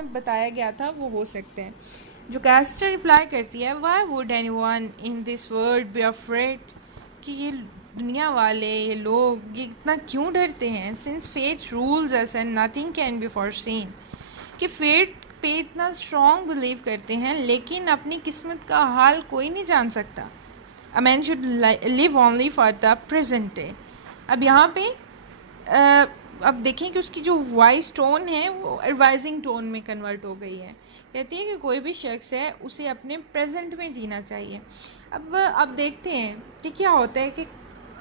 उसमें बताया गया था वो हो सकते हैं। जो कैस्टर रिप्लाई करती है, why would anyone in this world be afraid, कि ये दुनिया वाले, ये लोग, ये इतना क्यों डरते हैं, since fate rules us and nothing can be foreseen, कि फेट पे इतना स्ट्रॉन्ग बिलीव करते हैं लेकिन अपनी किस्मत का हाल कोई नहीं जान सकता। A man should live only for the present day. अब यहाँ पे अब देखें कि उसकी जो वॉइस टोन है वो एडवाइजिंग टोन में कन्वर्ट हो गई है। कहती है कि कोई भी शख्स है उसे अपने प्रेजेंट में जीना चाहिए। अब देखते हैं कि क्या होता है कि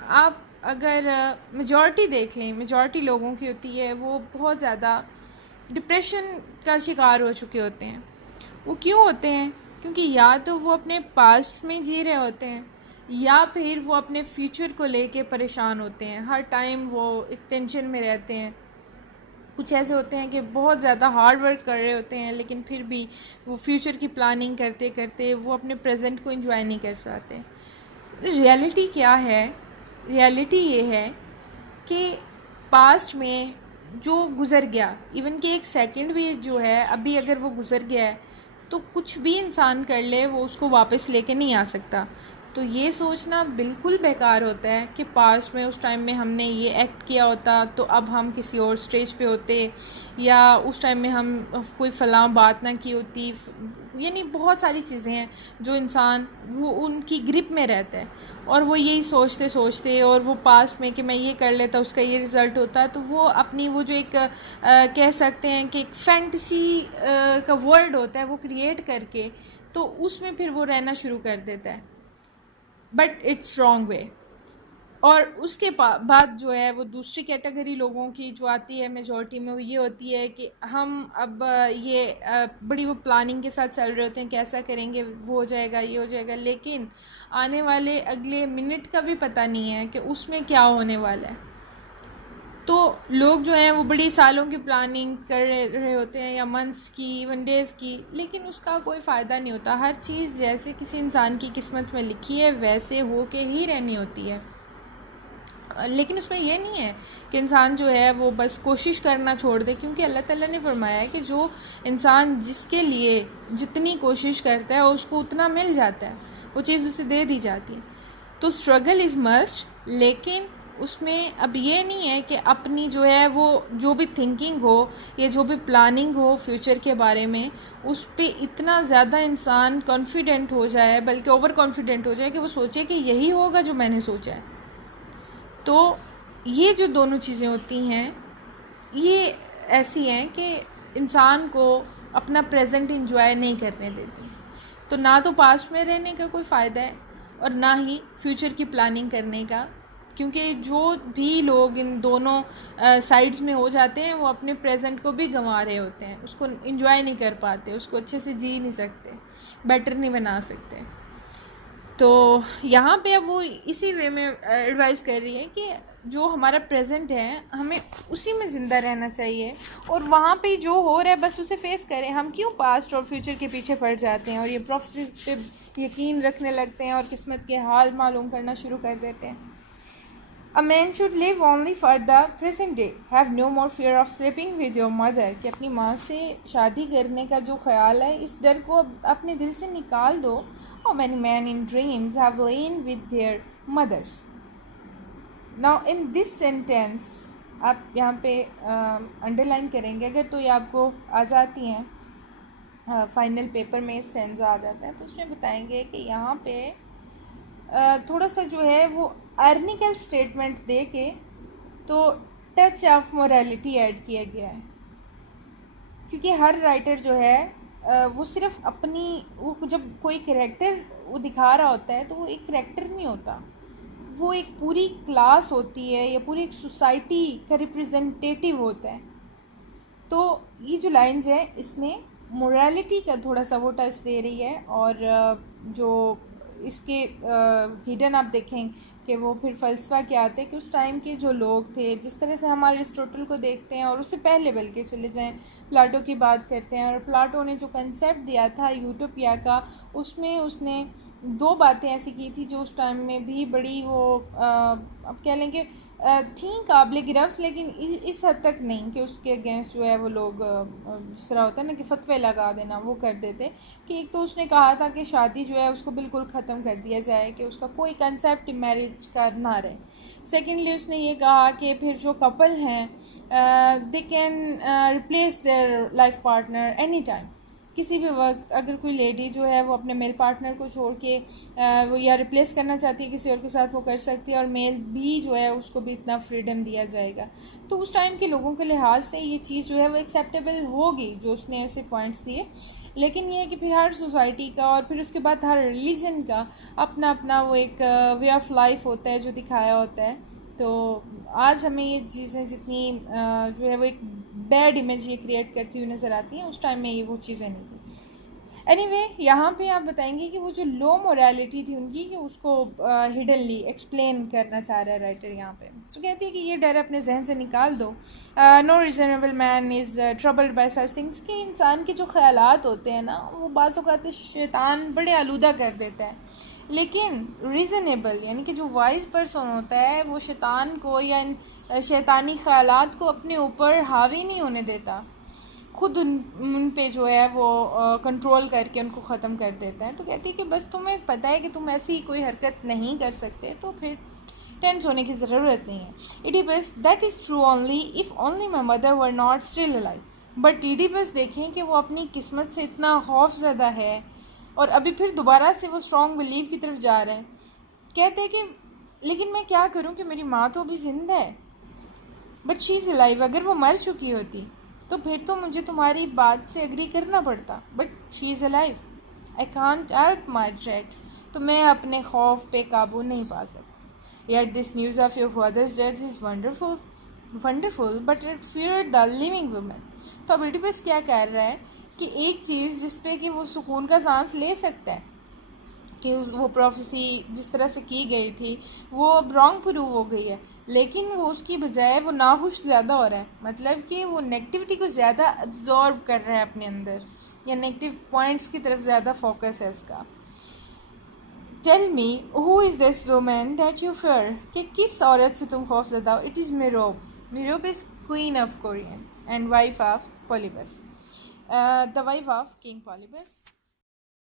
आप अगर मेजॉरिटी देख लें, मेजॉरिटी लोगों की होती है वो बहुत ज़्यादा डिप्रेशन का शिकार हो चुके होते हैं। वो क्यों होते हैं? क्योंकि या तो वो अपने पास्ट में जी रहे होते हैं या फिर वो अपने फ्यूचर को लेके परेशान होते हैं। हर टाइम वो एक टेंशन में रहते हैं। कुछ ऐसे होते हैं कि बहुत ज़्यादा हार्ड वर्क कर रहे होते हैं लेकिन फिर भी वो फ्यूचर की प्लानिंग करते करते वो अपने प्रेजेंट को एंजॉय नहीं कर पाते। रियलिटी क्या है? रियलिटी ये है कि पास्ट में जो गुज़र गया, इवन कि एक सेकंड भी जो है अभी अगर वो गुज़र गया है तो कुछ भी इंसान कर ले वो उसको वापस लेके नहीं आ सकता। तो ये सोचना बिल्कुल बेकार होता है कि पास्ट में उस टाइम में हमने ये एक्ट किया होता तो अब हम किसी और स्टेज पे होते, या उस टाइम में हम कोई फ़लाँ बात ना की होती। यानी बहुत सारी चीज़ें हैं जो इंसान वो उनकी ग्रिप में रहता है और वो यही सोचते सोचते और वो पास्ट में कि मैं ये कर लेता उसका ये रिज़ल्ट होता, तो वो अपनी वो जो एक कह सकते हैं कि एक फैंटेसी का वर्ल्ड होता है वो क्रिएट करके तो उसमें फिर वो रहना शुरू कर देता है। But it's wrong way. और उसके बाद जो है वो दूसरी कैटेगरी लोगों की जो आती है मेजॉरिटी में, वो ये होती है कि हम अब ये बड़ी वो प्लानिंग के साथ चल रहे होते हैं, कैसा करेंगे, वो हो जाएगा, ये हो जाएगा, लेकिन आने वाले अगले मिनट का भी पता नहीं है कि उसमें क्या होने वाला है। तो लोग जो हैं वो बड़ी सालों की प्लानिंग कर रहे होते हैं या मंथ्स की, 1 डेज़ की, लेकिन उसका कोई फ़ायदा नहीं होता। हर चीज़ जैसे किसी इंसान की किस्मत में लिखी है वैसे हो के ही रहनी होती है। लेकिन उसमें ये नहीं है कि इंसान जो है वो बस कोशिश करना छोड़ दे, क्योंकि अल्लाह ताला ने फरमाया है कि जो इंसान जिसके लिए जितनी कोशिश करता है उसको उतना मिल जाता है, वो चीज़ उसे दे दी जाती है। तो स्ट्रगल इज़ मस्ट, लेकिन उसमें अब ये नहीं है कि अपनी जो है वो जो भी थिंकिंग हो या जो भी प्लानिंग हो फ्यूचर के बारे में उस पर इतना ज़्यादा इंसान कॉन्फिडेंट हो जाए, बल्कि ओवर कॉन्फिडेंट हो जाए कि वो सोचे कि यही होगा जो मैंने सोचा है। तो ये जो दोनों चीज़ें होती हैं ये ऐसी हैं कि इंसान को अपना प्रेजेंट एंजॉय नहीं करने देती। तो ना तो पास्ट में रहने का कोई फ़ायदा है और ना ही फ्यूचर की प्लानिंग करने का, क्योंकि जो भी लोग इन दोनों साइड्स में हो जाते हैं वो अपने प्रेजेंट को भी गंवा रहे होते हैं, उसको एंजॉय नहीं कर पाते, उसको अच्छे से जी नहीं सकते, बेटर नहीं बना सकते। तो यहाँ पे अब वो इसी वे में एडवाइस कर रही है कि जो हमारा प्रेजेंट है हमें उसी में ज़िंदा रहना चाहिए और वहाँ पे जो हो रहा है बस उसे फेस करें। हम क्यों पास्ट और फ्यूचर के पीछे पड़ जाते हैं और ये प्रोफेसीज पे यकीन रखने लगते हैं और किस्मत के हाल मालूम करना शुरू कर देते हैं। A man should live only for the present day. Have no more fear of sleeping with your mother. कि अपनी माँ से शादी करने का जो ख्याल है इस डर को अपने दिल से निकाल दो। How many men in dreams have lain with their mothers. Now in this sentence आप यहाँ पे अंडरलाइन करेंगे अगर, तो ये आपको आ जाती हैं फाइनल पेपर में स्टेंजा आ जाता है तो उसमें बताएंगे कि यहाँ पे थोड़ा सा जो है वो आर्निकल स्टेटमेंट दे के तो टच ऑफ मोरालिटी ऐड किया गया है, क्योंकि हर राइटर जो है वो सिर्फ अपनी वो जब कोई कैरेक्टर वो दिखा रहा होता है तो वो एक कैरेक्टर नहीं होता, वो एक पूरी क्लास होती है या पूरी एक सोसाइटी का रिप्रेजेंटेटिव होता है। तो ये जो लाइंस है इसमें मोरालिटी का थोड़ा सा वो टच दे रही है और जो इसके हिडन आप देखें कि वो फिर फ़लसफ़ा क्या आते हैं कि उस टाइम के जो लोग थे जिस तरह से हम अरिस्टोटल को देखते हैं और उससे पहले बल्कि चले जाएं प्लाटो की बात करते हैं, और प्लाटो ने जो कंसेप्ट दिया था यूटोपिया का उसमें उसने 2 बातें ऐसी की थी जो उस टाइम में भी बड़ी वो अब कह लेंगे थी काबिल गिरफ्त, लेकिन इस हद तक नहीं कि उसके अगेंस्ट जो है वो लोग जिस तरह होता है ना कि फतवे लगा देना वो कर देते। कि एक तो उसने कहा था कि शादी जो है उसको बिल्कुल ख़त्म कर दिया जाए, कि उसका कोई कंसेप्ट मैरिज का ना रहे। सेकेंडली उसने ये कहा कि फिर जो कपल हैं they can replace their life partner any time. किसी भी वक्त अगर कोई लेडी जो है वो अपने मेल पार्टनर को छोड़ के वो या रिप्लेस करना चाहती है किसी और के साथ, वो कर सकती है, और मेल भी जो है उसको भी इतना फ्रीडम दिया जाएगा। तो उस टाइम के लोगों के लिहाज से ये चीज़ जो है वो एक्सेप्टेबल होगी, जो उसने ऐसे पॉइंट्स दिए। लेकिन ये है कि फिर हर सोसाइटी का और फिर उसके बाद हर रिलीजन का अपना अपना वो एक वे ऑफ लाइफ होता है जो दिखाया होता है। तो आज हमें ये चीज़ें जितनी जो है वो एक बैड इमेज ये क्रिएट करती हुई नज़र आती हैं, उस टाइम में ये वो चीज़ें नहीं थी। एनीवे यहाँ पे आप बताएंगे कि वो जो लो मोरालिटी थी उनकी, कि उसको हिडनली एक्सप्लेन करना चाह रहा है राइटर यहाँ पे। तो कहती है कि ये डर अपने जहन से निकाल दो। No reasonable man is troubled by such things. कि इंसान के जो ख्यालात होते हैं ना वो बाज़ औक़ात शैतान बड़े आलूदा कर देता है, लेकिन रीज़नेबल यानी कि जो वाइज पर्सन होता है वो शैतान को या इन शैतानी ख्यालात को अपने ऊपर हावी नहीं होने देता, खुद उन पे जो है वो कंट्रोल करके उनको ख़त्म कर देता है। तो कहती है कि बस तुम्हें पता है कि तुम ऐसी कोई हरकत नहीं कर सकते, तो फिर टेंस होने की ज़रूरत नहीं है। Oedipus that is true only if only my mother were not still alive. But Oedipus देखें कि वो अपनी किस्मत से इतना खौफ ज़्यादा है और अभी फिर दोबारा से वो स्ट्रॉन्ग बिलीव की तरफ जा रहे हैं। कहते हैं कि लेकिन मैं क्या करूं कि मेरी माँ तो अभी ज़िंदा है, बट शी इज़ अलाइव। अगर वो मर चुकी होती तो फिर तो मुझे तुम्हारी बात से एग्री करना पड़ता, but she is alive. I can't help my dread. तो मैं अपने खौफ पे काबू नहीं पा सकती। Yet this news of your father's death is wonderful but it fear the living women. तो अब इडिपस क्या कह रहा है कि एक चीज़ जिस पे कि वो सुकून का सांस ले सकता है, कि वो प्रोफेसी जिस तरह से की गई थी वो अब रॉन्ग प्रूव हो गई है, लेकिन वो उसकी बजाय वो नाखुश ज़्यादा हो रहा है। मतलब कि वो नेगेटिविटी को ज़्यादा अब्जॉर्ब कर रहा है अपने अंदर, या नेगेटिव पॉइंट्स की तरफ ज़्यादा फोकस है उसका। Tell me who is this women that you fear. कि किस औरत से तुम खौफ ज़्यादा हो। It is Merope. Merope is queen of Corinth and wife of Polybus, the wife of king पॉलीबस।